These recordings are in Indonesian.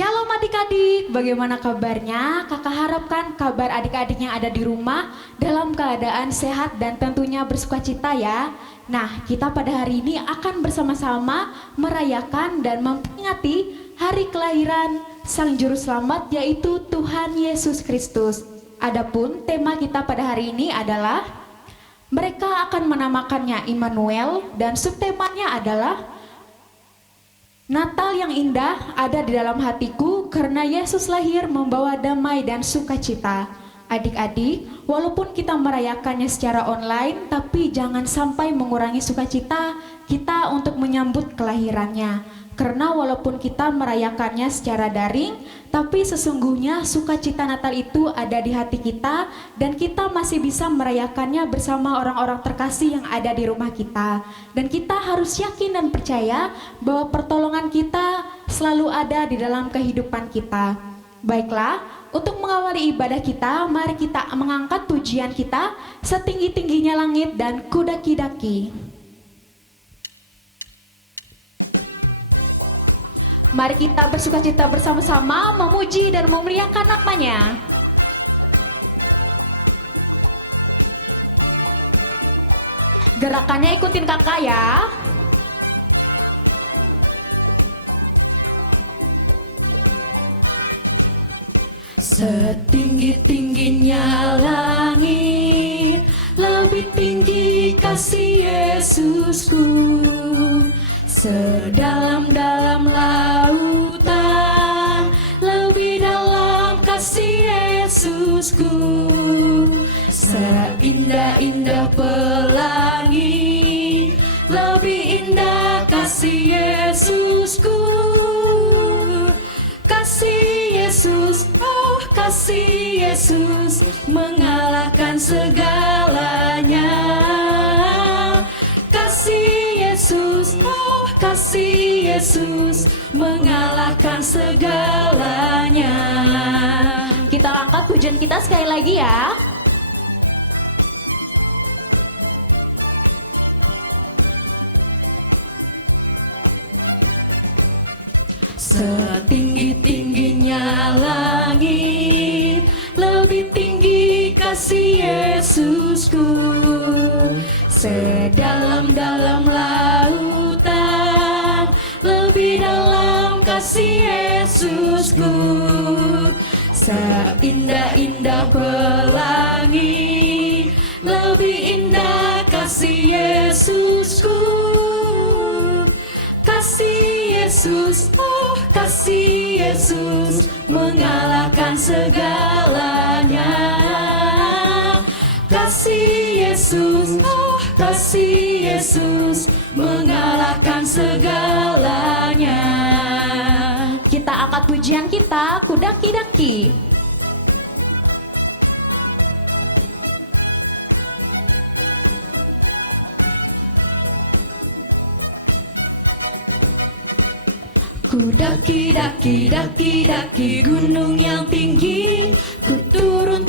Shalom adik-adik, bagaimana kabarnya? Kakak harapkan kabar adik-adik yang ada di rumah dalam keadaan sehat dan tentunya bersukacita ya. Nah, kita pada hari ini akan bersama-sama merayakan dan memperingati hari kelahiran Sang Juru Selamat, yaitu Tuhan Yesus Kristus. Adapun tema kita pada hari ini adalah mereka akan menamakannya Immanuel, dan subtemanya adalah Natal yang indah ada di dalam hatiku karena Yesus lahir membawa damai dan sukacita. Adik-adik, walaupun kita merayakannya secara online, tapi jangan sampai mengurangi sukacita kita untuk menyambut kelahirannya. Karena walaupun kita merayakannya secara daring, tapi sesungguhnya sukacita Natal itu ada di hati kita, dan kita masih bisa merayakannya bersama orang-orang terkasih yang ada di rumah kita. Dan kita harus yakin dan percaya bahwa pertolongan kita selalu ada di dalam kehidupan kita. Baiklah, untuk mengawali ibadah kita, mari kita mengangkat pujian kita setinggi-tingginya langit dan kudaki-daki. Mari kita bersukacita bersama-sama memuji dan memuliakan nama-Nya. Gerakannya ikutin kakak ya. Setinggi-tingginya langit, lebih tinggi kasih Yesusku. Sedalam-dalam lautan, lebih dalam kasih Yesusku. Seindah-indah pelangi, lebih indah kasih Yesusku. Kasih Yesus, oh kasih Yesus, mengalahkan segalanya. Kasih Yesus, oh kasih Yesus, mengalahkan segalanya. Kita angkat pujian kita sekali lagi ya. Setinggi-tingginya langit, lebih tinggi kasih Yesusku. Sedalam-dalam lautan, lebih dalam kasih Yesusku. Seindah-indah pelangi, lebih indah kasih Yesusku. Kasih Yesus, oh kasih Yesus, mengalahkan segalanya. Kasih Yesus, oh kasih Yesus, mengalahkan segalanya. Kita angkat pujian kita, kudaki-daki. Ku daki-daki gunung yang tinggi, ku turun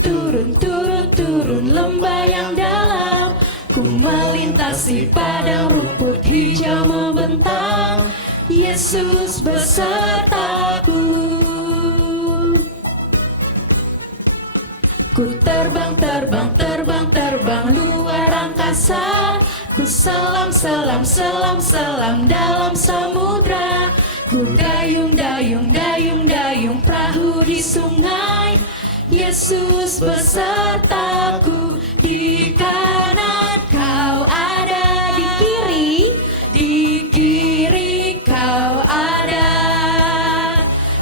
lembah yang dalam, ku melintasi padang rumput hijau membentang, Yesus besertaku. Ku terbang luar angkasa, ku selam dalam samudra. Ku dayung perahu di sungai, Yesus besertaku. Di kanan kau ada, di kiri kau ada,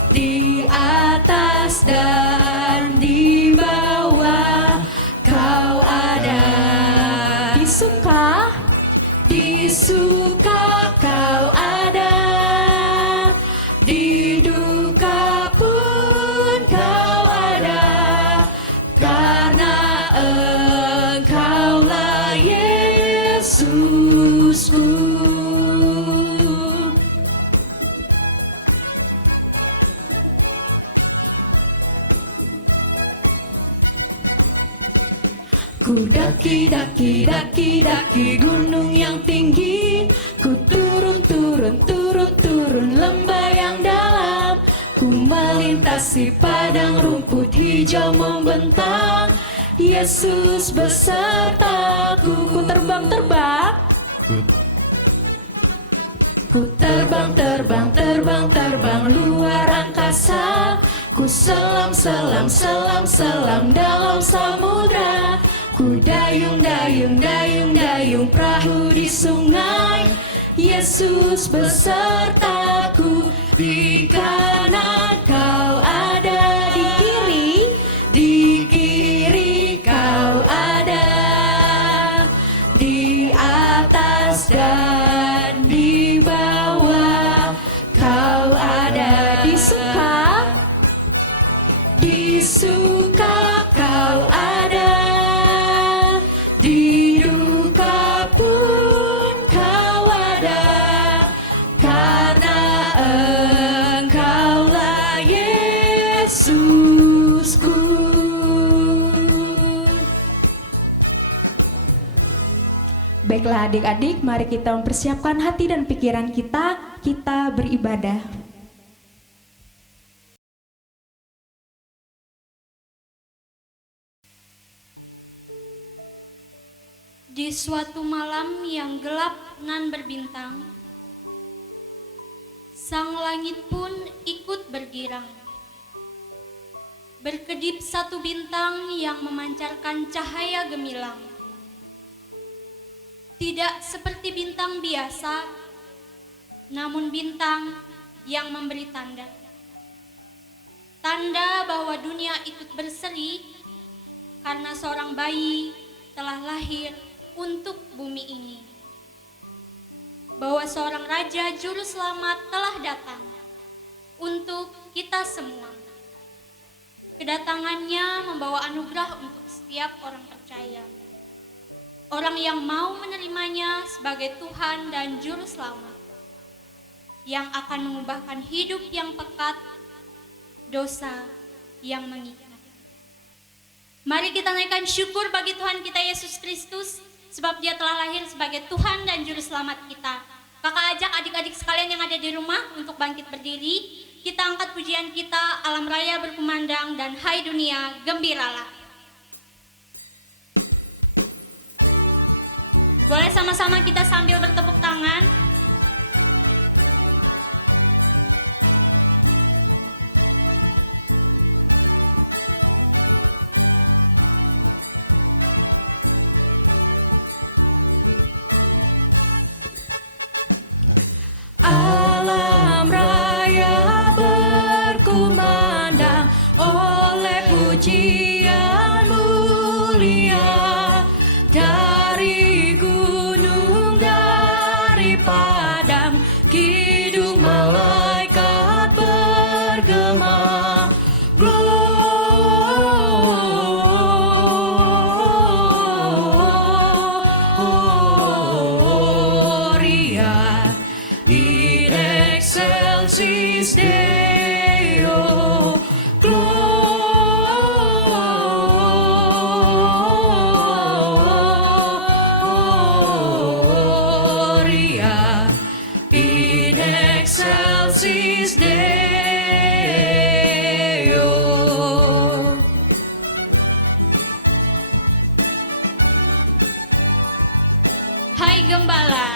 di atas dan di bawah kau ada. Di suka kau ada, di duka pun kau ada, karena Engkaulah Yesusku. Ku daki gunung yang tinggi, ku turun lembah yang dalam, ku hijau membentang, Yesus besertaku. Ku terbang-terbang, Ku terbang, terbang, terbang, terbang luar angkasa. Ku selam, selam, selam, selam dalam samudra. Ku dayung, dayung, dayung, dayung perahu di sungai. Yesus besertaku. Di kanan kau ada, di kiri, di kiri kau ada, di atas dan di bawah kau ada. di suka, Di suka kau ada, di duka pun kau ada, karena Engkaulah Yesusku. Baiklah adik-adik, mari kita mempersiapkan hati dan pikiran kita beribadah. Di suatu malam yang gelap nan berbintang, sang langit pun ikut bergirang. Berkedip satu bintang yang memancarkan cahaya gemilang. Tidak seperti bintang biasa, namun bintang yang memberi tanda. Tanda bahwa dunia ikut berseri karena seorang bayi telah lahir untuk bumi ini. Bahwa seorang raja juru selamat telah datang untuk kita semua. Kedatangannya membawa anugerah untuk setiap orang percaya. Orang yang mau menerimanya sebagai Tuhan dan juru selamat. Yang akan mengubahkan hidup yang pekat, dosa yang mengikat. Mari kita naikkan syukur bagi Tuhan kita Yesus Kristus, sebab Dia telah lahir sebagai Tuhan dan Juru Selamat kita. Kakak ajak adik-adik sekalian yang ada di rumah untuk bangkit berdiri. Kita angkat pujian kita, alam raya berkumandang dan hai dunia gembiralah. Boleh sama-sama kita sambil bertepuk tangan. Alam raya berkumandang oleh pujian mulia dari gunung, dari padang, kidung malaikat bergema. Gloria in excelsis Deo, Gloria in excelsis Deo. Hai Gembala.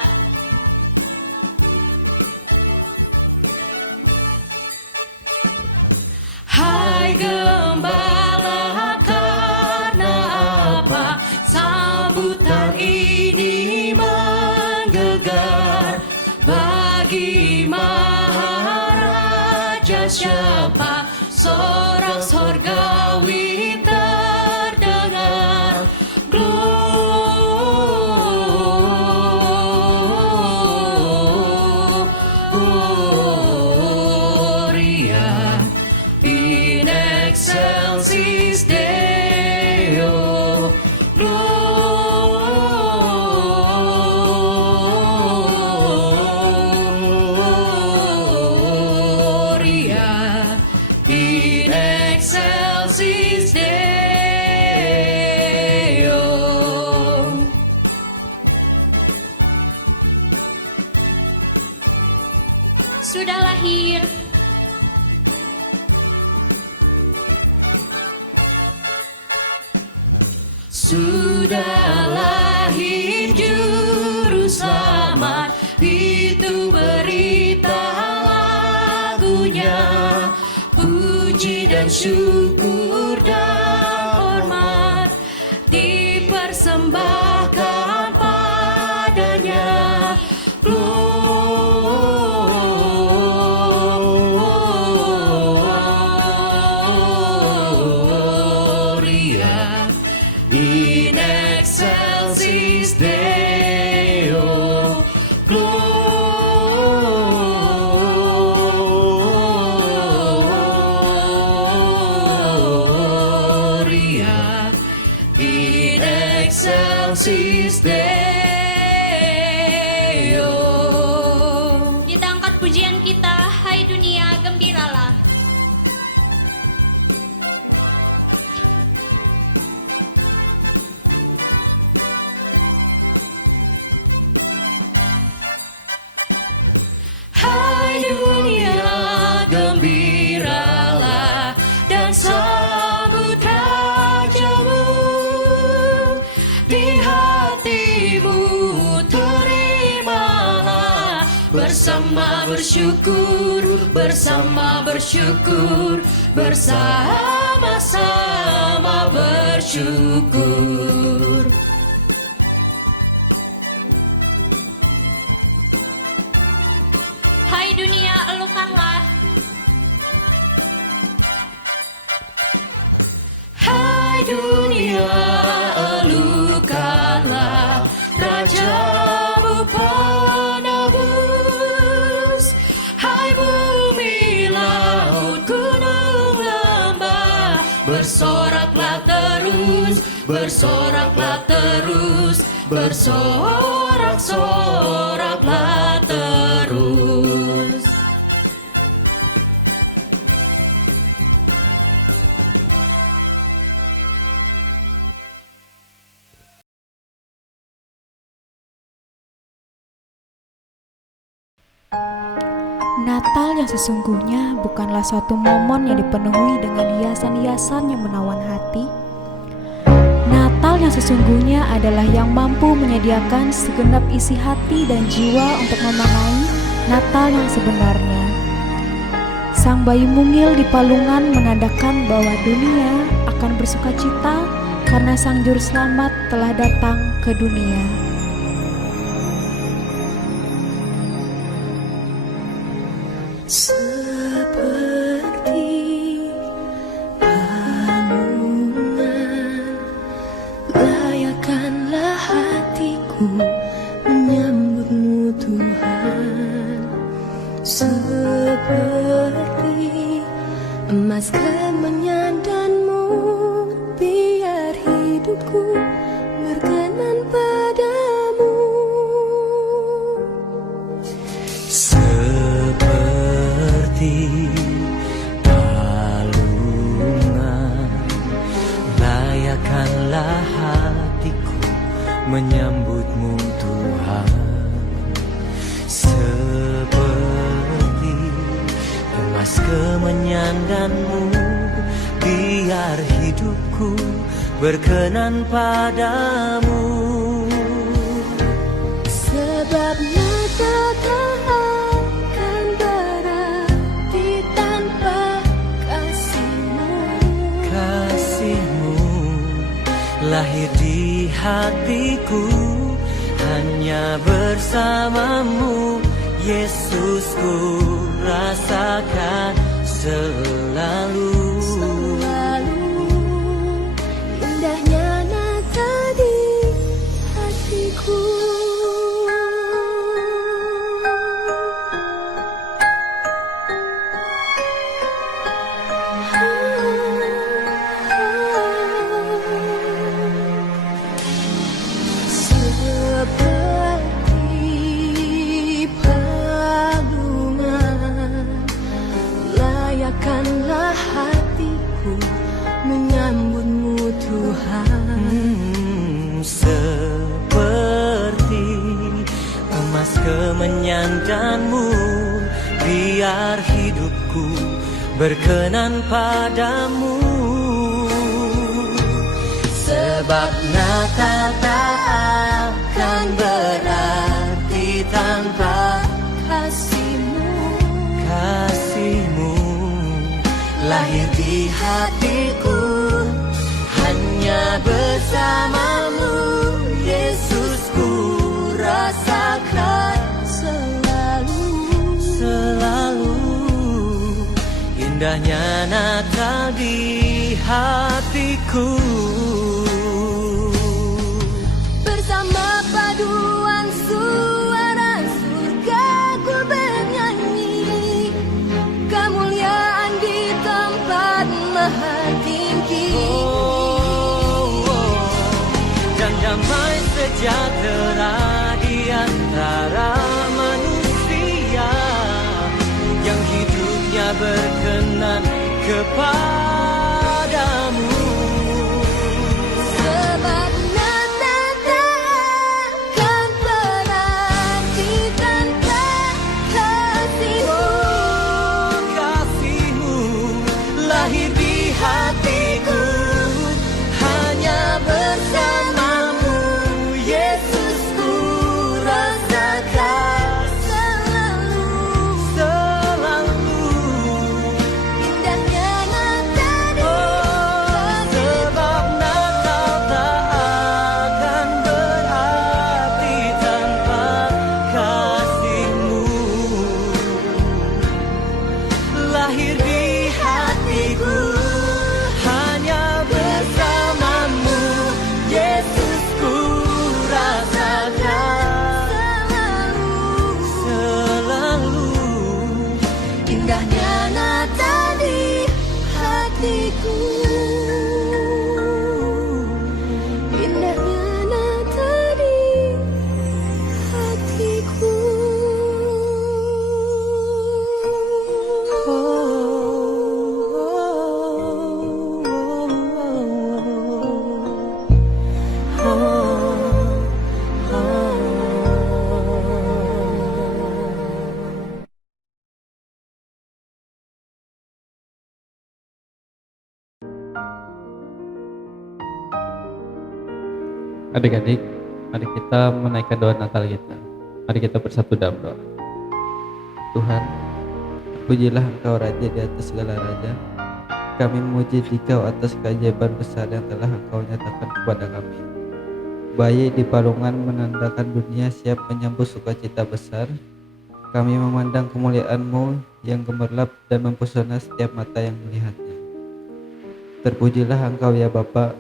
Hai Gembala, karena apa sambutan ini menggelegar? Bagi Maharaja siapa seorang sorgawi terdengar? Gloria in excelsis Deo, Gloria in excelsis Deo. Sudah lahir syukur dan hormat dipersembahkan padanya. Gloria in excelsis Deo. Gloria in excelsis Deo. Kita angkat pujian kita, hai dunia gembiralah. Hai dunia gembiralah dan sambut rajamu. Di hatimu terimalah bersama bersyukur, bersama bersyukur, bersama-sama bersyukur. Hai dunia, elukanlah. Hai dunia, elukanlah Rajamu penebus. Hai bumi, laut, gunung, lembah, bersoraklah terus, bersoraklah terus, bersorak-soraklah terus. Natal yang sesungguhnya bukanlah suatu momen yang dipenuhi dengan hiasan-hiasan yang menawan hati. Natal yang sesungguhnya adalah yang mampu menyediakan segenap isi hati dan jiwa untuk memaknai Natal yang sebenarnya. Sang bayi mungil di palungan menandakan bahwa dunia akan bersukacita karena Sang Juru Selamat telah datang ke dunia. Seperti palungan, layakkanlah hatiku menyambutmu Tuhan. Seperti emas kemenyandanmu, biar hidupku berkenan padamu. Seperti palungan, layakkanlah hatiku menyambutmu Tuhan. Seperti emas kemenyandanmu, biar hidupku berkenan padamu. Sebab Natal tak akan berarti tanpa kasih-Mu. Kasih-Mu lahir di hatiku, hanya bersamamu Yesusku rasakan selalu. Indahnya Natal di hatiku. Seperti palungan, layakkanlah hatiku menyambutmu Tuhan. Seperti emas kemenyandanmu, biar hidupku berkenan padamu. Sebab Natal tak akan berarti tanpa kasih-Mu. Kasih-Mu lahir di hatiku, hanya bersamamu Yesus ku rasakan selalu. Indahnya Natal di hatiku. Bersama paduan suara surga ku bernyanyi, kemuliaan di tempat maha tinggi. Dan damai sejahtera di antara manusia yang hidupnya berkenan kepadamu. Sebab Natal takkan berarti tanpa kasih-Mu. Kasih-Mu lahir di hatiku, hanya bersamamu Yesus ku rasakan selalu. Indahnya Natal di sebab Natal tak akan berarti tanpa kasih-Mu. Lahir di hatiku, hanya bersamamu Yesus ku rasakan selalu. Indahnya Natal di hatiku. Indahnya Natal di hatiku. Adik-adik, mari kita menaikkan doa Natal kita. Mari kita bersatu dalam doa. Tuhan, pujilah Engkau Raja di atas segala raja. Kami memuji Dikau atas keajaiban besar yang telah Engkau nyatakan kepada kami. Bayi di palungan menandakan dunia siap menyambut sukacita besar. Kami memandang kemuliaan-Mu yang gemerlap dan mempesona setiap mata yang melihatnya. Terpujilah Engkau ya Bapa,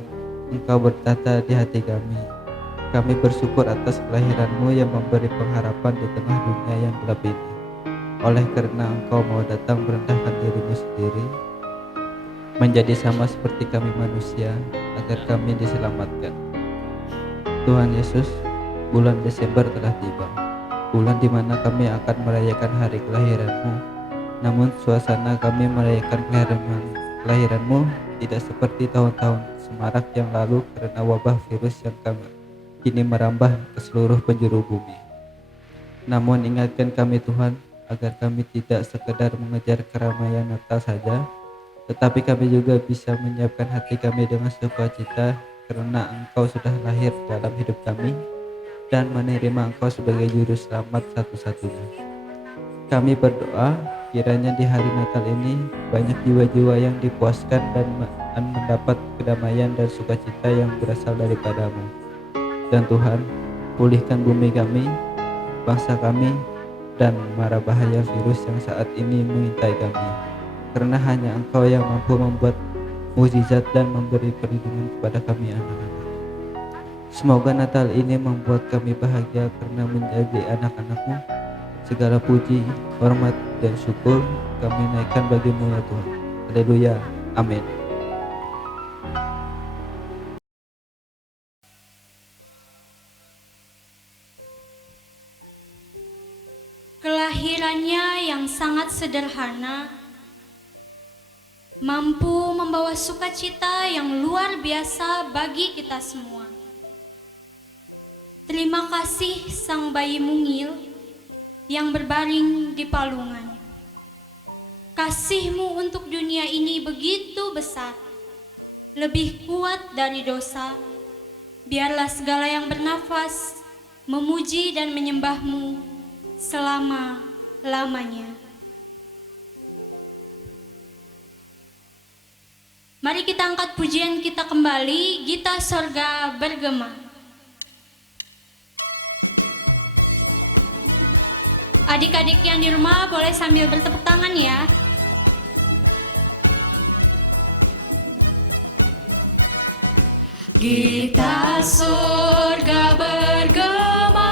Engkau bertata di hati kami. Kami bersyukur atas kelahiran-Mu yang memberi pengharapan di tengah dunia yang gelap ini. Oleh karena Engkau mau datang merendahkan diri-Mu sendiri, menjadi sama seperti kami manusia, agar kami diselamatkan. Tuhan Yesus, bulan Desember telah tiba, bulan di mana kami akan merayakan hari kelahiran-Mu. Namun suasana kami merayakan kelahiran-Mu tidak seperti tahun-tahun semarak yang lalu karena wabah virus yang kini merambah ke seluruh penjuru bumi. Namun ingatkan kami Tuhan, agar kami tidak sekedar mengejar keramaian Natal saja, tetapi kami juga bisa menyiapkan hati kami dengan sukacita karena Engkau sudah lahir dalam hidup kami dan menerima Engkau sebagai juru selamat satu-satunya. Kami berdoa kiranya di hari Natal ini banyak jiwa-jiwa yang dipuaskan dan mendapat kedamaian dan sukacita yang berasal daripada-Mu. Dan Tuhan, pulihkan bumi kami, bangsa kami, dan mara bahaya virus yang saat ini mengintai kami. Karena hanya Engkau yang mampu membuat mukjizat dan memberi perlindungan kepada kami anak-anak. Semoga Natal ini membuat kami bahagia karena menjadi anak-anak-Mu. Segala puji, hormat, dan syukur kami naikkan bagi-Mu ya Tuhan. Haleluya. Amin. Kelahirannya yang sangat sederhana mampu membawa sukacita yang luar biasa bagi kita semua. Terima kasih Sang Bayi Mungil yang berbaring di palungan. Kasih-Mu untuk dunia ini begitu besar, lebih kuat dari dosa. Biarlah segala yang bernafas memuji dan menyembah-Mu selama-lamanya. Mari kita angkat pujian kita kembali, Gita Sorga Bergema. Adik-adik yang di rumah boleh sambil bertepuk tangan ya. Gita sorga bergema,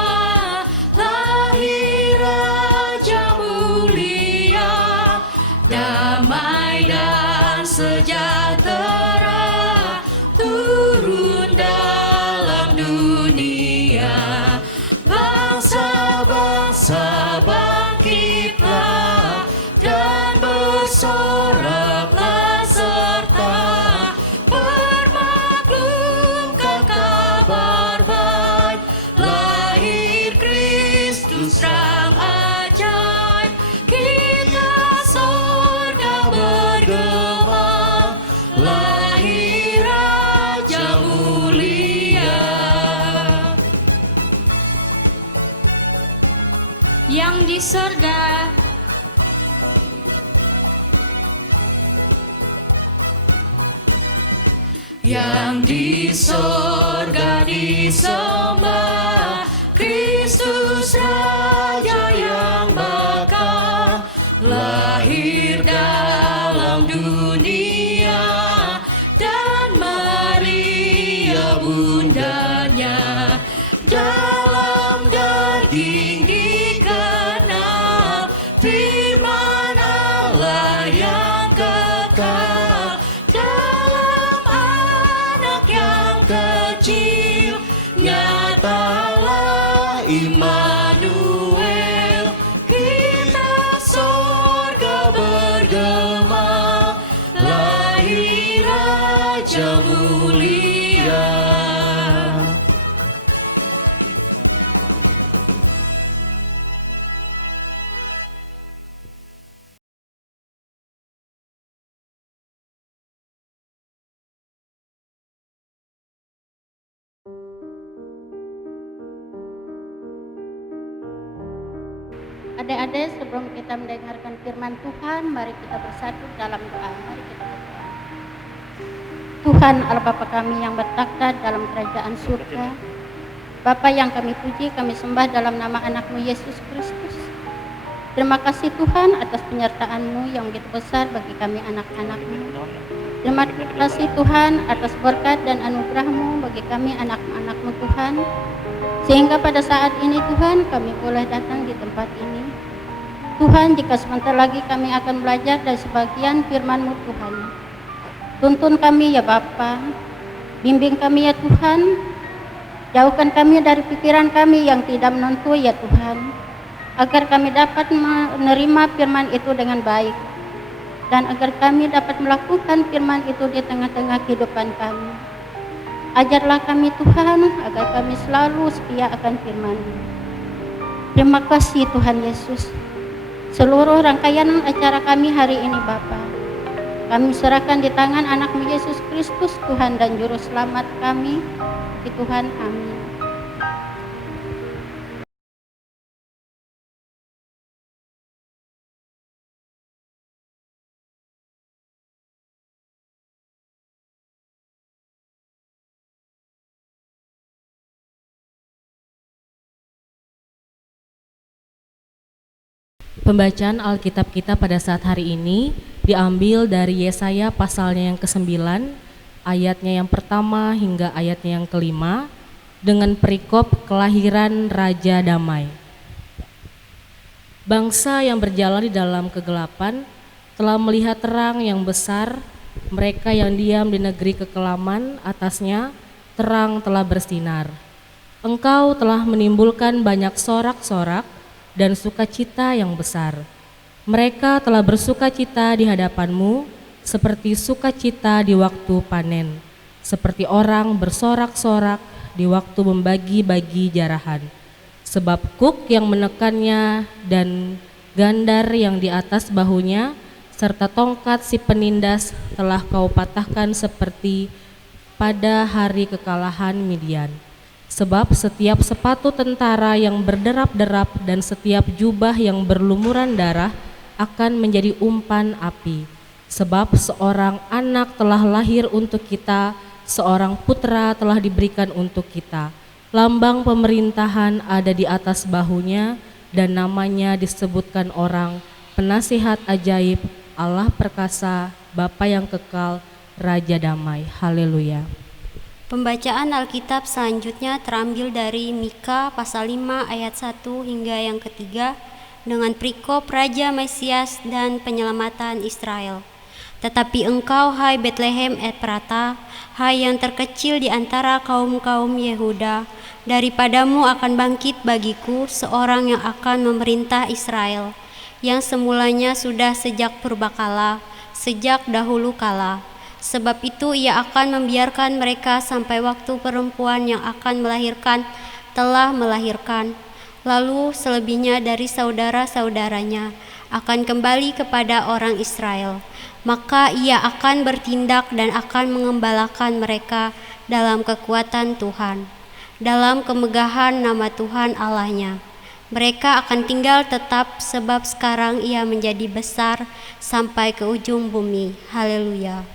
lahir Raja mulia, damai dan sejahtera turun dalam dunia. Bangsa-bangsa bangkitlah dan bersoraklah serta bermaklumkan kabar baik, lahir Kristus sang ajaib. Kita sorga bergema, lahir Raja mulia. Yang di sorga, yang di sorga disembah, Kristus Raja yang bakal lahir dalam dunia, dan Maria bundanya dalam daging dikenal, firman Allah yang kekal dalam anak yang kecil. Nyatalah Immanuel, kita sorga bergema, lahir Raja mulia. Adik-adik, sebelum kita mendengarkan firman Tuhan, mari kita bersatu dalam doa. Mari kita berdoa. Tuhan Allah Bapa kami yang bertakhta dalam kerajaan surga, Bapa yang kami puji, kami sembah dalam nama anak-Mu Yesus Kristus. Terima kasih Tuhan atas penyertaan-Mu yang begitu besar bagi kami anak-anak-Mu. Terima kasih Tuhan atas berkat dan anugerah-Mu bagi kami anak-anak-Mu Tuhan. Sehingga pada saat ini Tuhan kami boleh datang di tempat ini. Tuhan, jika sebentar lagi kami akan belajar dari sebagian firman-Mu Tuhan. Tuntun kami ya Bapa, bimbing kami ya Tuhan. Jauhkan kami dari pikiran kami yang tidak menentu ya Tuhan, agar kami dapat menerima firman itu dengan baik, dan agar kami dapat melakukan firman itu di tengah-tengah kehidupan kami. Ajarlah kami Tuhan, agar kami selalu setia akan firman-Mu. Terima kasih Tuhan Yesus. Seluruh rangkaian acara kami hari ini Bapa, kami serahkan di tangan anak-Mu Yesus Kristus, Tuhan dan Juru Selamat kami. Di Tuhan, amin. Pembacaan Alkitab kita pada saat hari ini diambil dari Yesaya pasalnya yang ke-9, ayatnya yang pertama hingga ayatnya yang ke-5, dengan perikop kelahiran Raja Damai. Bangsa yang berjalan di dalam kegelapan telah melihat terang yang besar, mereka yang diam di negeri kekelaman atasnya, terang telah bersinar. Engkau telah menimbulkan banyak sorak-sorak dan sukacita yang besar. Mereka telah bersukacita di hadapan-Mu seperti sukacita di waktu panen, seperti orang bersorak-sorak di waktu membagi-bagi jarahan. Sebab kuk yang menekannya dan gandar yang di atas bahunya serta tongkat si penindas telah Kau patahkan seperti pada hari kekalahan Midian. Sebab setiap sepatu tentara yang berderap-derap dan setiap jubah yang berlumuran darah akan menjadi umpan api. Sebab seorang anak telah lahir untuk kita, seorang putra telah diberikan untuk kita. Lambang pemerintahan ada di atas bahunya, dan namanya disebutkan orang penasihat ajaib, Allah perkasa, Bapa yang kekal, Raja damai. Haleluya. Pembacaan Alkitab selanjutnya terambil dari Mika pasal 5 ayat 1 hingga yang ketiga dengan perikop Raja Mesias dan penyelamatan Israel. Tetapi engkau, hai Betlehem Efrata, hai yang terkecil di antara kaum-kaum Yehuda, daripadamu akan bangkit bagiku seorang yang akan memerintah Israel, yang semulanya sudah sejak purbakala, sejak dahulu kala. Sebab itu ia akan membiarkan mereka sampai waktu perempuan yang akan melahirkan telah melahirkan. Lalu selebihnya dari saudara-saudaranya akan kembali kepada orang Israel. Maka ia akan bertindak dan akan mengembalakan mereka dalam kekuatan Tuhan, dalam kemegahan nama Tuhan Allahnya. Mereka akan tinggal tetap sebab sekarang ia menjadi besar sampai ke ujung bumi. Haleluya.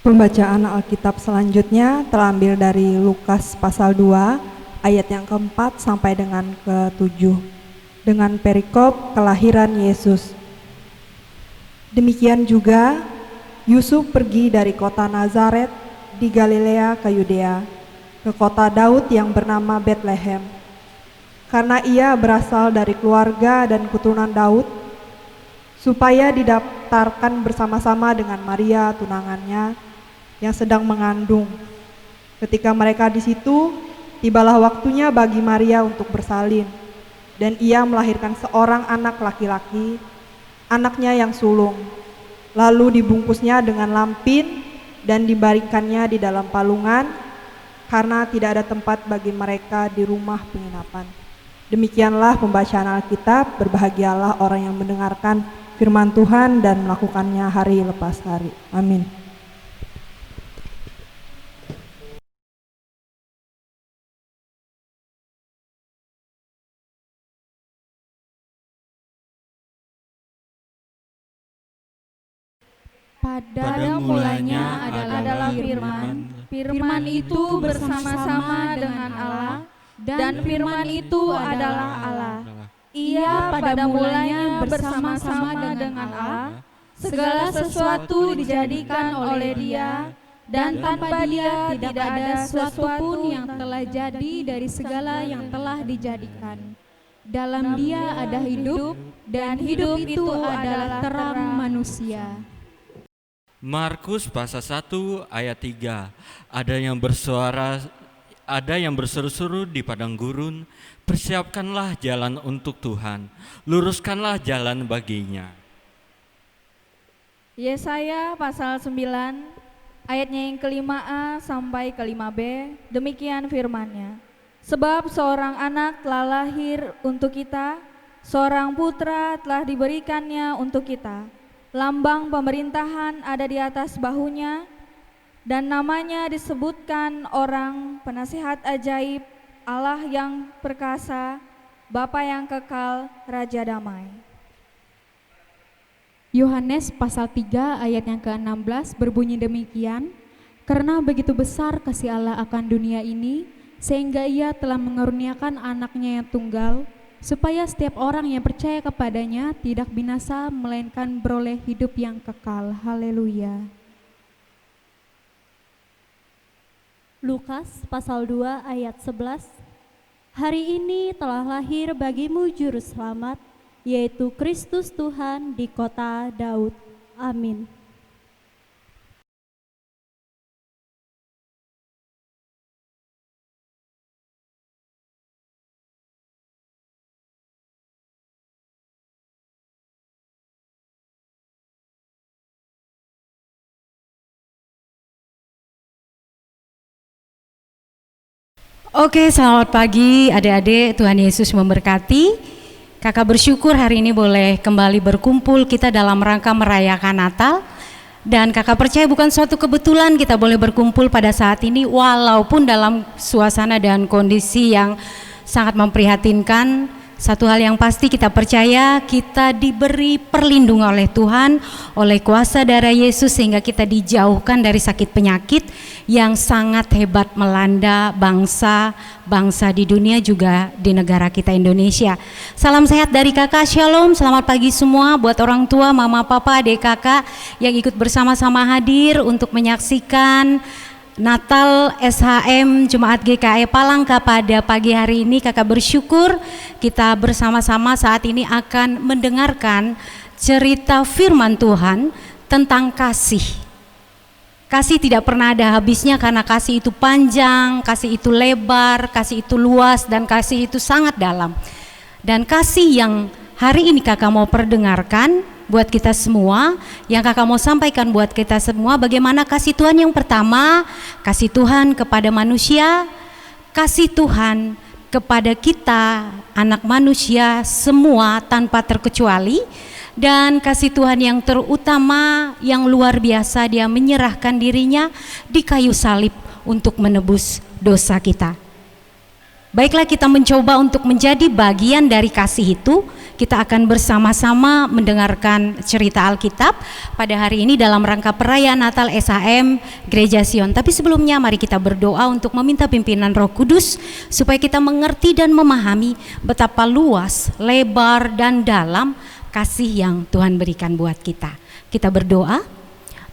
Pembacaan Alkitab selanjutnya terambil dari Lukas pasal 2 ayat yang keempat sampai dengan ke-7 dengan perikop kelahiran Yesus. Demikian juga Yusuf pergi dari kota Nazaret di Galilea ke Yudea, ke kota Daud yang bernama Betlehem, karena ia berasal dari keluarga dan keturunan Daud, supaya didaftarkan bersama-sama dengan Maria tunangannya yang sedang mengandung. Ketika mereka di situ, tibalah waktunya bagi Maria untuk bersalin, dan ia melahirkan seorang anak laki-laki, anaknya yang sulung. Lalu dibungkusnya dengan lampin dan dibaringkannya di dalam palungan, karena tidak ada tempat bagi mereka di rumah penginapan. Demikianlah pembacaan Alkitab. Berbahagialah orang yang mendengarkan firman Tuhan dan melakukannya hari lepas hari. Amin. Pada mulanya adalah firman. Firman itu bersama-sama dengan Allah, dan firman itu adalah Allah. Ia pada mulanya bersama-sama dengan Allah. Segala sesuatu dijadikan oleh Dia, dan tanpa Dia tidak ada sesuatu pun yang telah jadi dari segala yang telah dijadikan. Dalam Dia ada hidup, dan hidup itu adalah terang manusia. Markus pasal 1 ayat 3. Ada yang berseru-seru di padang gurun, persiapkanlah jalan untuk Tuhan, luruskanlah jalan baginya. Yesaya pasal 9 ayatnya yang ke-5a sampai ke-5b, demikian firman-Nya. Sebab seorang anak telah lahir untuk kita, seorang putra telah diberikannya untuk kita. Lambang pemerintahan ada di atas bahunya, dan namanya disebutkan orang penasihat ajaib, Allah yang perkasa, Bapa yang kekal, Raja damai. Yohanes pasal 3 ayat yang ke-16 berbunyi demikian, karena begitu besar kasih Allah akan dunia ini, sehingga Ia telah mengaruniakan anaknya yang tunggal, supaya setiap orang yang percaya kepadanya tidak binasa, melainkan beroleh hidup yang kekal. Haleluya. Lukas pasal 2 ayat 11. Hari ini telah lahir bagimu juru selamat, yaitu Kristus Tuhan di kota Daud. Amin. Oke, selamat pagi adik-adik, Tuhan Yesus memberkati. Kakak bersyukur hari ini boleh kembali berkumpul kita dalam rangka merayakan Natal. Dan kakak percaya bukan suatu kebetulan kita boleh berkumpul pada saat ini, walaupun dalam suasana dan kondisi yang sangat memprihatinkan, Satu hal yang pasti kita percaya, kita diberi perlindungan oleh Tuhan, oleh kuasa darah Yesus, sehingga kita dijauhkan dari sakit penyakit yang sangat hebat melanda bangsa di dunia, juga di negara kita Indonesia. Salam sehat dari kakak, shalom, selamat pagi semua buat orang tua, mama, papa, adik kakak yang ikut bersama-sama hadir untuk menyaksikan Natal SHM Jemaat GKI Palangka pada pagi hari ini. Kakak bersyukur kita bersama-sama saat ini akan mendengarkan cerita firman Tuhan tentang kasih. Kasih tidak pernah ada habisnya, karena kasih itu panjang, kasih itu lebar, kasih itu luas, dan kasih itu sangat dalam. Dan kasih yang hari ini kakak mau perdengarkan buat kita semua, yang kakak mau sampaikan buat kita semua, bagaimana kasih Tuhan yang pertama, kasih Tuhan kepada manusia, kasih Tuhan kepada kita anak manusia semua tanpa terkecuali, dan kasih Tuhan yang terutama, yang luar biasa, dia menyerahkan dirinya di kayu salib untuk menebus dosa kita. Baiklah, kita mencoba untuk menjadi bagian dari kasih itu. Kita akan bersama-sama mendengarkan cerita Alkitab pada hari ini dalam rangka perayaan Natal SHM Gereja Sion. Tapi sebelumnya mari kita berdoa untuk meminta pimpinan Roh Kudus supaya kita mengerti dan memahami betapa luas, lebar, dan dalam kasih yang Tuhan berikan buat kita. Kita berdoa.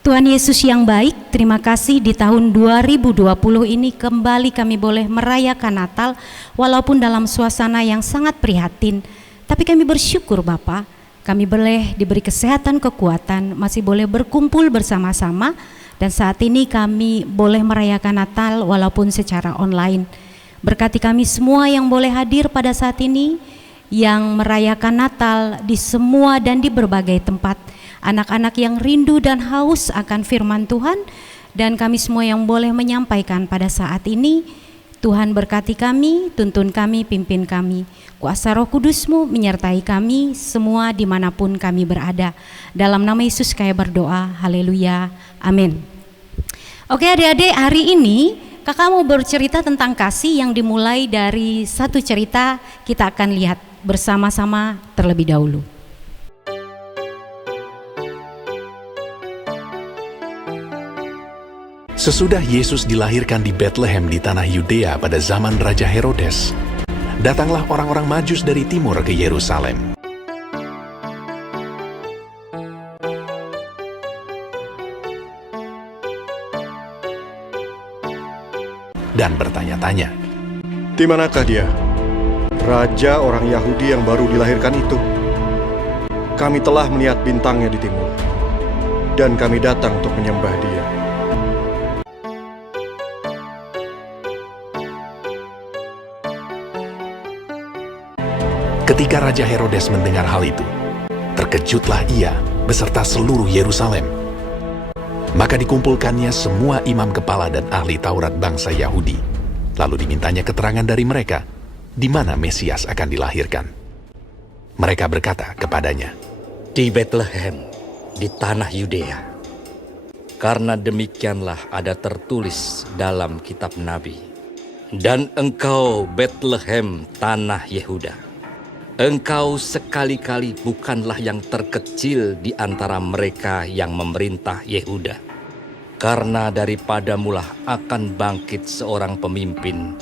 Tuhan Yesus yang baik, terima kasih di tahun 2020 ini kembali kami boleh merayakan Natal walaupun dalam suasana yang sangat prihatin. Tapi kami bersyukur Bapa, kami boleh diberi kesehatan, kekuatan, masih boleh berkumpul bersama-sama, dan saat ini kami boleh merayakan Natal walaupun secara online. Berkati kami semua yang boleh hadir pada saat ini, yang merayakan Natal di semua dan di berbagai tempat. Anak-anak yang rindu dan haus akan firman Tuhan, dan kami semua yang boleh menyampaikan pada saat ini. Tuhan berkati kami, tuntun kami, pimpin kami. Kuasa Roh Kudus-Mu menyertai kami semua dimanapun kami berada. Dalam nama Yesus kami berdoa, haleluya, amin. Oke adik-adik, hari ini kakak mau bercerita tentang kasih yang dimulai dari satu cerita. Kita akan lihat bersama-sama terlebih dahulu. Sesudah Yesus dilahirkan di Bethlehem di tanah Yudea pada zaman Raja Herodes, datanglah orang-orang Majus dari timur ke Yerusalem. Dan bertanya-tanya, "Di manakah dia, Raja orang Yahudi yang baru dilahirkan itu? Kami telah melihat bintangnya di timur, dan kami datang untuk menyembah dia." Ketika Raja Herodes mendengar hal itu, terkejutlah ia beserta seluruh Yerusalem. Maka dikumpulkannya semua imam kepala dan ahli Taurat bangsa Yahudi. Lalu dimintanya keterangan dari mereka, di mana Mesias akan dilahirkan. Mereka berkata kepadanya, "Di Bethlehem, di tanah Yudea. Karena demikianlah ada tertulis dalam kitab Nabi. Dan engkau Bethlehem tanah Yehuda, engkau sekali-kali bukanlah yang terkecil di antara mereka yang memerintah Yehuda. Karena daripadamulah akan bangkit seorang pemimpin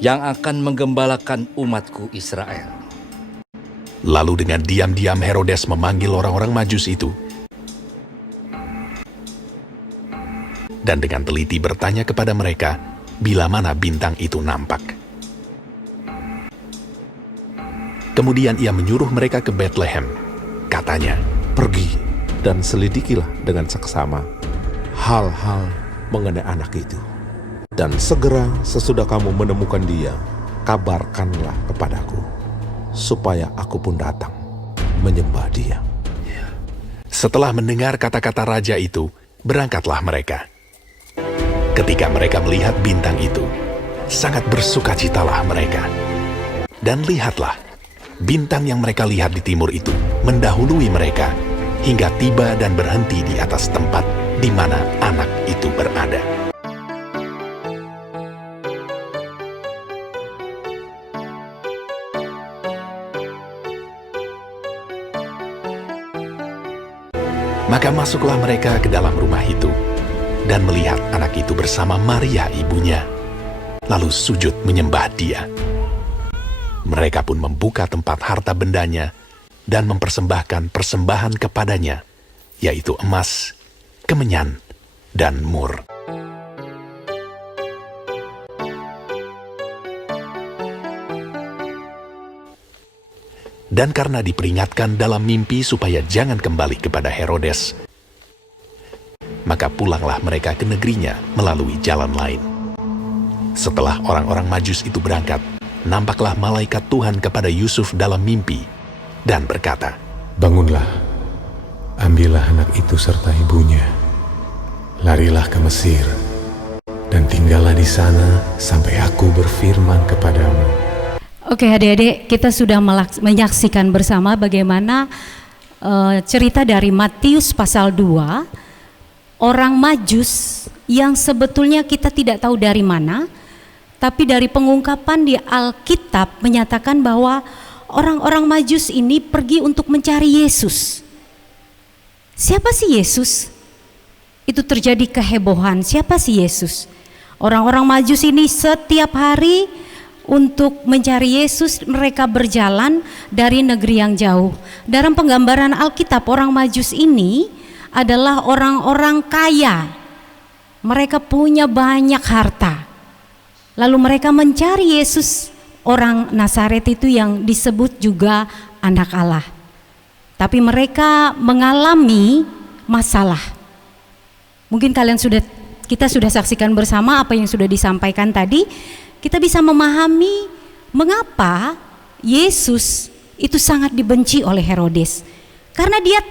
yang akan menggembalakan umatku Israel." Lalu dengan diam-diam Herodes memanggil orang-orang Majus itu, dan dengan teliti bertanya kepada mereka bila mana bintang itu nampak. Kemudian ia menyuruh mereka ke Bethlehem. Katanya, "Pergi dan selidikilah dengan seksama hal-hal mengenai anak itu. Dan segera sesudah kamu menemukan dia, kabarkanlah kepadaku, supaya aku pun datang menyembah dia." Setelah mendengar kata-kata raja itu, berangkatlah mereka. Ketika mereka melihat bintang itu, sangat bersukacitalah mereka. Dan lihatlah, bintang yang mereka lihat di timur itu mendahului mereka hingga tiba dan berhenti di atas tempat di mana anak itu berada. Maka masuklah mereka ke dalam rumah itu dan melihat anak itu bersama Maria ibunya, lalu sujud menyembah dia. Mereka pun membuka tempat harta bendanya dan mempersembahkan persembahan kepadanya, yaitu emas, kemenyan, dan mur. Dan karena diperingatkan dalam mimpi supaya jangan kembali kepada Herodes, maka pulanglah mereka ke negerinya melalui jalan lain. Setelah orang-orang Majus itu berangkat, nampaklah malaikat Tuhan kepada Yusuf dalam mimpi dan berkata, "Bangunlah, ambillah anak itu serta ibunya, larilah ke Mesir, dan tinggallah di sana sampai aku berfirman kepadamu." Oke adik-adik, kita sudah menyaksikan bersama bagaimana cerita dari Matius pasal 2, orang Majus yang sebetulnya kita tidak tahu dari mana, tapi dari pengungkapan di Alkitab menyatakan bahwa orang-orang Majus ini pergi untuk mencari Yesus. Siapa sih Yesus? Itu terjadi kehebohan, siapa sih Yesus? Orang-orang Majus ini setiap hari untuk mencari Yesus, mereka berjalan dari negeri yang jauh. Dalam penggambaran Alkitab, orang Majus ini adalah orang-orang kaya. Mereka punya banyak harta. Lalu mereka mencari Yesus, orang Nazaret itu yang disebut juga anak Allah. Tapi mereka mengalami masalah. Mungkin kita sudah saksikan bersama apa yang sudah disampaikan tadi. Kita bisa memahami mengapa Yesus itu sangat dibenci oleh Herodes. Karena dia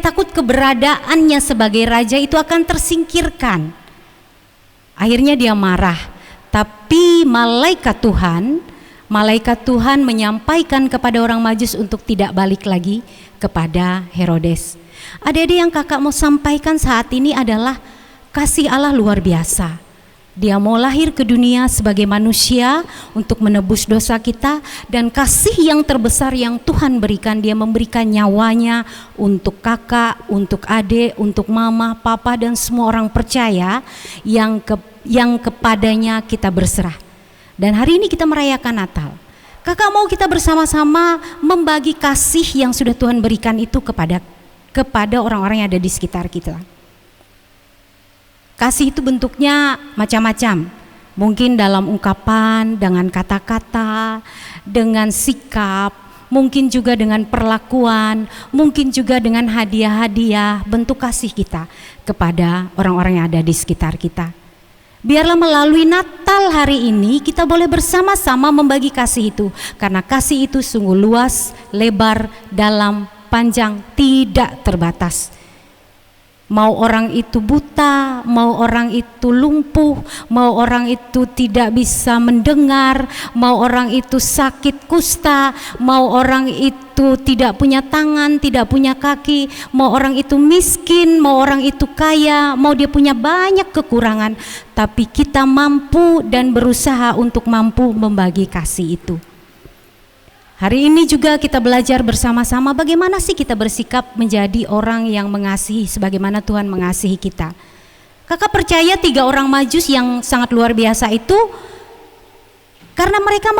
takut keberadaannya sebagai raja itu akan tersingkirkan. Akhirnya dia marah. Tapi malaikat Tuhan menyampaikan kepada orang Majus untuk tidak balik lagi kepada Herodes. Adik-adik, yang kakak mau sampaikan saat ini adalah kasih Allah luar biasa. Dia mau lahir ke dunia sebagai manusia untuk menebus dosa kita, dan kasih yang terbesar yang Tuhan berikan, dia memberikan nyawanya untuk kakak, untuk adik, untuk mama, papa, dan semua orang percaya yang kepadanya kita berserah. Dan hari ini kita merayakan Natal. Kakak mau kita bersama-sama membagi kasih yang sudah Tuhan berikan itu kepada orang-orang yang ada di sekitar kita. Kasih itu bentuknya macam-macam. Mungkin dalam ungkapan, dengan kata-kata, dengan sikap, mungkin juga dengan perlakuan, mungkin juga dengan hadiah-hadiah, bentuk kasih kita kepada orang-orang yang ada di sekitar kita. Biarlah melalui Natal hari ini kita boleh bersama-sama membagi kasih itu, karena kasih itu sungguh luas, lebar, dalam, panjang, tidak terbatas. Mau orang itu buta, mau orang itu lumpuh, mau orang itu tidak bisa mendengar, mau orang itu sakit kusta, mau orang itu tidak punya tangan, tidak punya kaki, mau orang itu miskin, mau orang itu kaya, mau dia punya banyak kekurangan, tapi kita mampu dan berusaha untuk mampu membagi kasih itu. Hari ini juga kita belajar bersama-sama bagaimana sih kita bersikap menjadi orang yang mengasihi sebagaimana Tuhan mengasihi kita. Kakak percaya 3 orang Majus yang sangat luar biasa itu karena mereka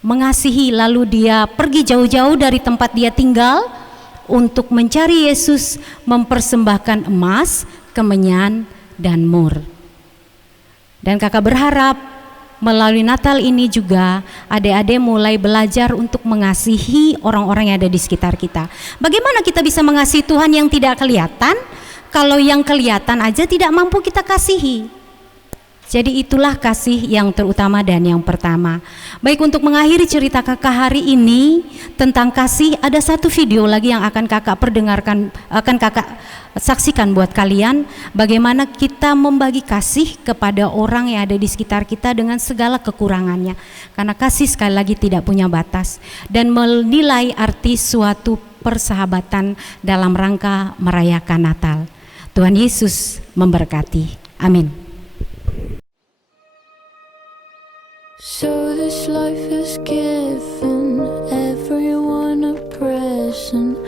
mengasihi, lalu dia pergi jauh-jauh dari tempat dia tinggal untuk mencari Yesus, mempersembahkan emas, kemenyan, dan mur. Dan kakak berharap melalui Natal ini juga adik-adik mulai belajar untuk mengasihi orang-orang yang ada di sekitar kita. Bagaimana kita bisa mengasihi Tuhan yang tidak kelihatan, kalau yang kelihatan aja tidak mampu kita kasihi. Jadi itulah kasih yang terutama dan yang pertama. Baik, untuk mengakhiri cerita kakak hari ini tentang kasih, ada satu video lagi yang akan kakak saksikan buat kalian, bagaimana kita membagi kasih kepada orang yang ada di sekitar kita dengan segala kekurangannya. Karena kasih sekali lagi tidak punya batas, dan menilai arti suatu persahabatan dalam rangka merayakan Natal. Tuhan Yesus memberkati. Amin. So this life has given everyone a present.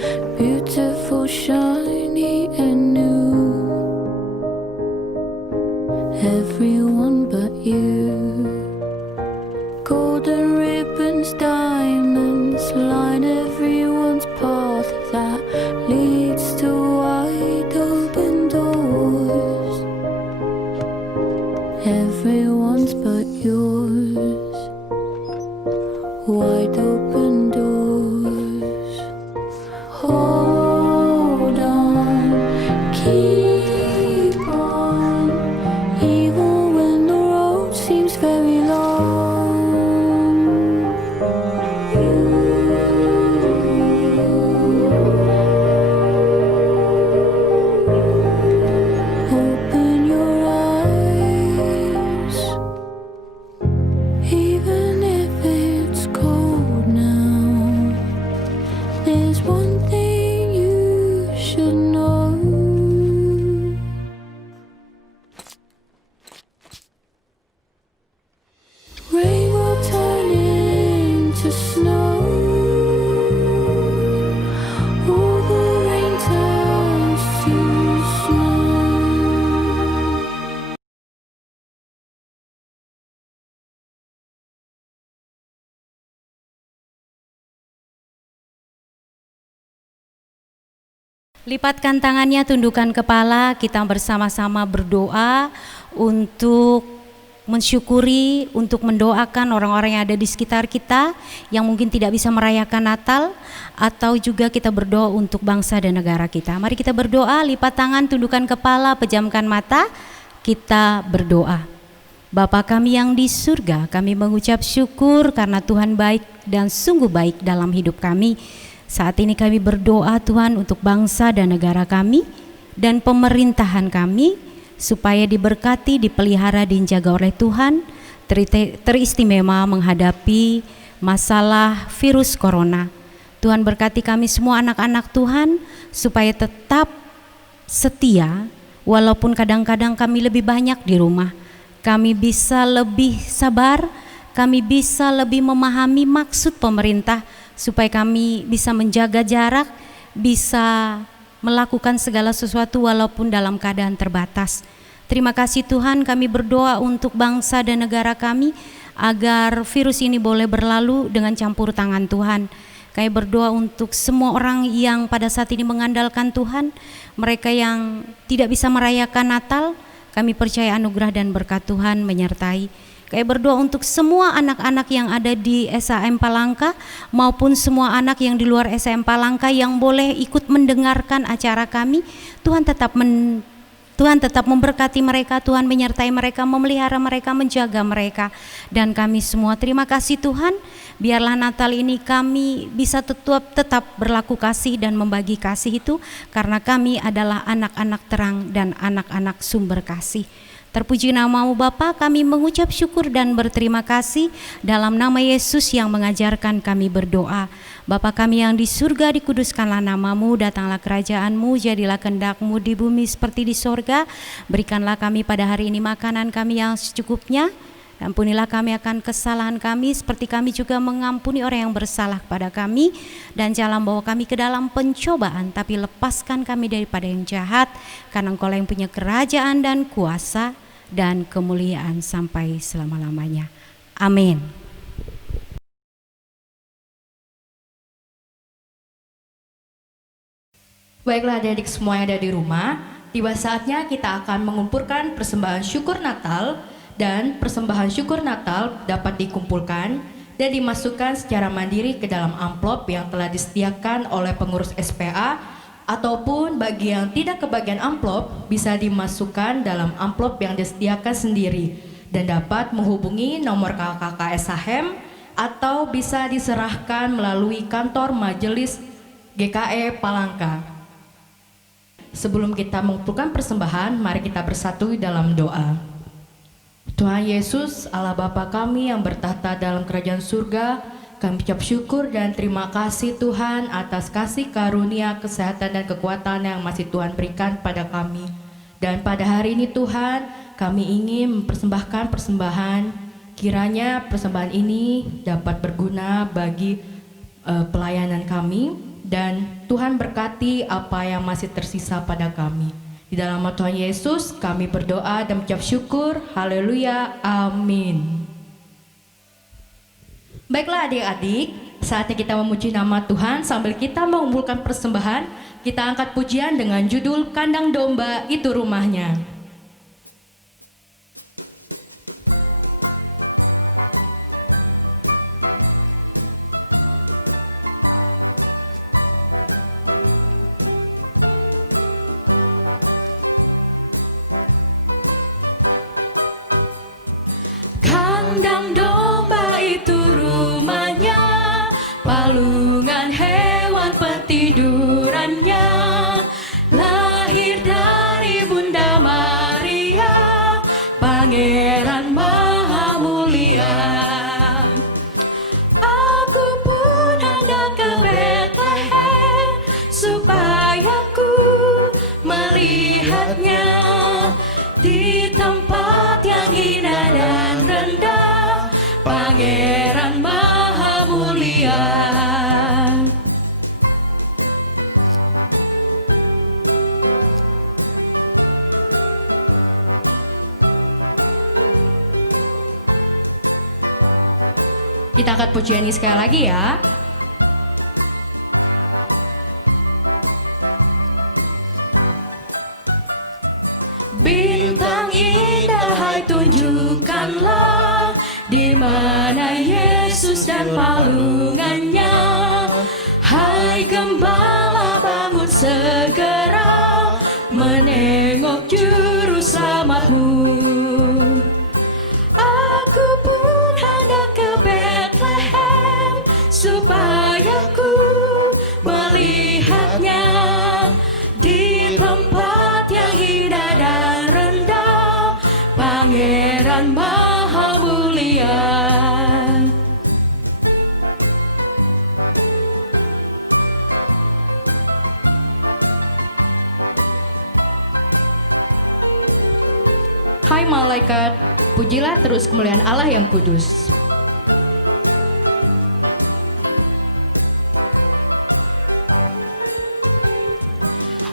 Lipatkan tangannya, tundukkan kepala, kita bersama-sama berdoa untuk mensyukuri, untuk mendoakan orang-orang yang ada di sekitar kita yang mungkin tidak bisa merayakan Natal, atau juga kita berdoa untuk bangsa dan negara kita. Mari kita berdoa, lipat tangan, tundukkan kepala, pejamkan mata, kita berdoa. Bapa kami yang di surga, kami mengucap syukur karena Tuhan baik dan sungguh baik dalam hidup kami. Saat ini kami berdoa Tuhan untuk bangsa dan negara kami dan pemerintahan kami, supaya diberkati, dipelihara, dijaga oleh Tuhan, teristimewa menghadapi masalah virus corona. Tuhan berkati kami semua anak-anak Tuhan, supaya tetap setia, walaupun kadang-kadang kami lebih banyak di rumah. Kami bisa lebih sabar, kami bisa lebih memahami maksud pemerintah, supaya kami bisa menjaga jarak, bisa melakukan segala sesuatu walaupun dalam keadaan terbatas. Terima kasih Tuhan, kami berdoa untuk bangsa dan negara kami, agar virus ini boleh berlalu dengan campur tangan Tuhan. Kami berdoa untuk semua orang yang pada saat ini mengandalkan Tuhan, mereka yang tidak bisa merayakan Natal, kami percaya anugerah dan berkat Tuhan menyertai. Kami berdoa untuk semua anak-anak yang ada di SAM Palangka maupun semua anak yang di luar SAM Palangka yang boleh ikut mendengarkan acara kami. Tuhan tetap memberkati mereka, Tuhan menyertai mereka, memelihara mereka, menjaga mereka. Dan kami semua terima kasih Tuhan, biarlah Natal ini kami bisa tetap berlaku kasih dan membagi kasih itu, karena kami adalah anak-anak terang dan anak-anak sumber kasih. Terpuji namamu Bapa, kami mengucap syukur dan berterima kasih dalam nama Yesus yang mengajarkan kami berdoa. Bapa kami yang di surga, dikuduskanlah namamu, datanglah kerajaanmu, jadilah kehendakmu di bumi seperti di sorga. Berikanlah kami pada hari ini makanan kami yang secukupnya. Ampunilah kami akan kesalahan kami, seperti kami juga mengampuni orang yang bersalah kepada kami. Dan jangan bawa kami ke dalam pencobaan, tapi lepaskan kami daripada yang jahat, karena Engkau yang punya kerajaan dan kuasa dan kemuliaan sampai selama-lamanya. Amin. Baiklah adik-adik semua yang ada di rumah, tiba saatnya kita akan mengumpulkan persembahan syukur Natal. Dan persembahan syukur Natal dapat dikumpulkan dan dimasukkan secara mandiri ke dalam amplop yang telah disediakan oleh pengurus SPA, ataupun bagi yang tidak kebagian amplop bisa dimasukkan dalam amplop yang disediakan sendiri dan dapat menghubungi nomor KKK SAM atau bisa diserahkan melalui kantor Majelis GKE Palangka. Sebelum kita mengumpulkan persembahan, mari kita bersatu dalam doa. Tuhan Yesus, Allah Bapa kami yang bertahta dalam kerajaan surga, kami ucap syukur dan terima kasih Tuhan atas kasih karunia, kesehatan dan kekuatan yang masih Tuhan berikan pada kami. Dan pada hari ini Tuhan, kami ingin mempersembahkan persembahan, kiranya persembahan ini dapat berguna bagi pelayanan kami, dan Tuhan berkati apa yang masih tersisa pada kami. Di dalam nama Tuhan Yesus kami berdoa dan mengucap syukur. Haleluya, amin. Baiklah adik-adik, saatnya kita memuji nama Tuhan sambil kita mengumpulkan persembahan. Kita angkat pujian dengan judul Kandang Domba Itu Rumahnya. Kandang domba itu rumahnya, palungan hewan petidurannya, lahir dari Bunda Maria, Pangeran Maha Mulia. Aku pun hendak ke Bethlehem, supaya ku melihatnya di tempat yang hina dan rendah, Pangeran Maha Mulia. Kita angkat pujian ini sekali lagi ya. di mana Yesus dan palungannya. Hai gembala, bangun segera, menengok juru selamatmu. Aku pun hendak ke Bethlehem, supaya ku melihatnya di tempat yang indah dan rendah, Pangeran Maha Mulia. Hai malaikat, pujilah terus kemuliaan Allah yang kudus.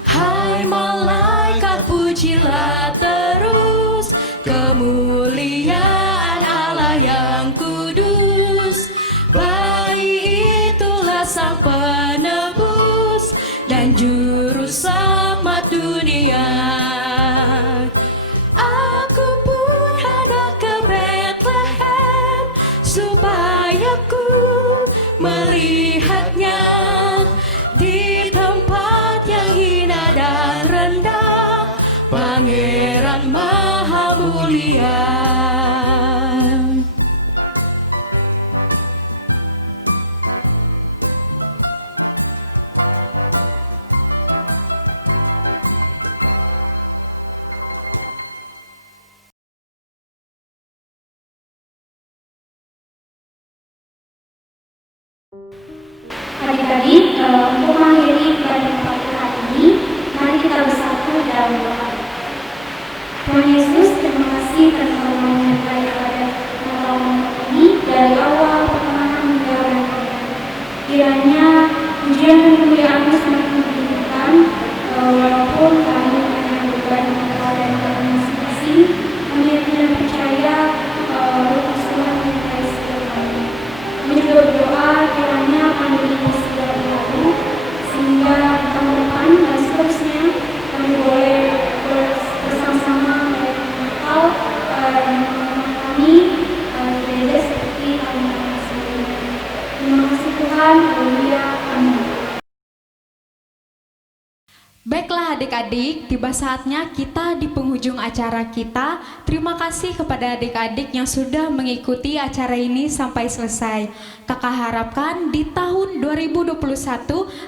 Hai malaikat, pujilah terus kemuliaan Allah yang kudus. Baik itulah sang penebus dan juru selamat dunia. Aku pun hendak ke Bethlehem, supaya ku melihatnya di tempat yang hina dan rendah, Pangeran Maha Mulia. Adik-adik, untuk mengakhiri ibadah pagi hari ini, mari kita bersatu dalam doa. Tuhan Yesus, terima kasih karena Kau menyertai ibadah malam ini dari awal pertengahan hingga akhir. Kiranya pujian dan kemuliaan-Mu semakin menunjukkan walaupun kami dengan beban mental dan kami masing-masing, kami tidak percaya Roh Tuhan menyertai setiap kami. Kami juga berdoa kiranya pandemi ini segera berlalu, sehingga tahun depan dan seterusnya kami boleh bersama-sama merayakan Natal dan kami gereja seperti tahun-tahun sebelumnya. Terima kasih Tuhan, haleluya, amin. Baiklah adik-adik, tiba saatnya kita di penghujung acara kita. Terima kasih kepada adik-adik yang sudah mengikuti acara ini sampai selesai. Kakak harapkan di tahun 2021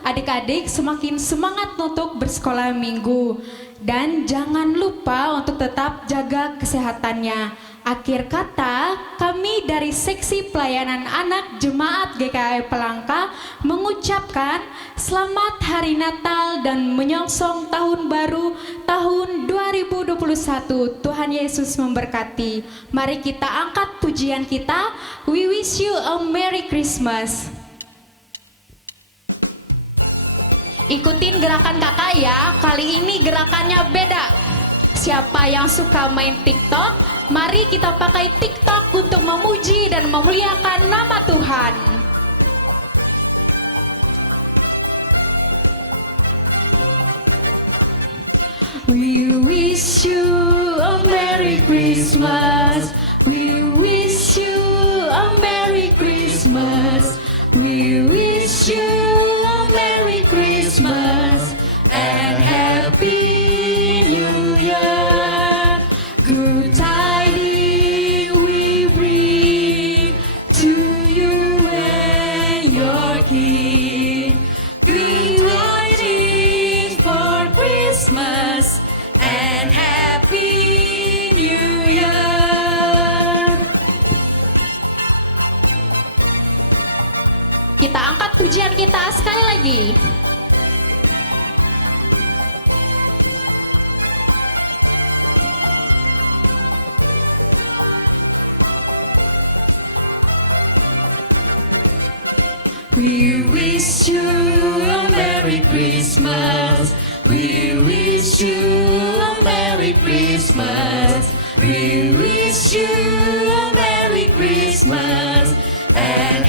adik-adik semakin semangat untuk bersekolah minggu. Dan jangan lupa untuk tetap jaga kesehatannya. Akhir kata, kami dari Seksi Pelayanan Anak Jemaat GKI Pelangka mengucapkan selamat Hari Natal dan menyongsong Tahun Baru tahun 2021. Tuhan Yesus memberkati. Mari kita angkat pujian kita. We wish you a Merry Christmas. Ikutin gerakan kakak ya. Kali ini gerakannya beda. Siapa yang suka main TikTok, mari kita pakai TikTok untuk memuji dan memuliakan nama Tuhan. We wish you a Merry Christmas. We wish you a Merry Christmas. We wish you a Merry Christmas and Happy New Year. Good tidings we bring to you and your King. Good tidings for Christmas and Happy New Year. Kita angkat pujian kita sekali lagi. We wish you a Merry Christmas. We wish you a Merry Christmas. We wish you a Merry Christmas and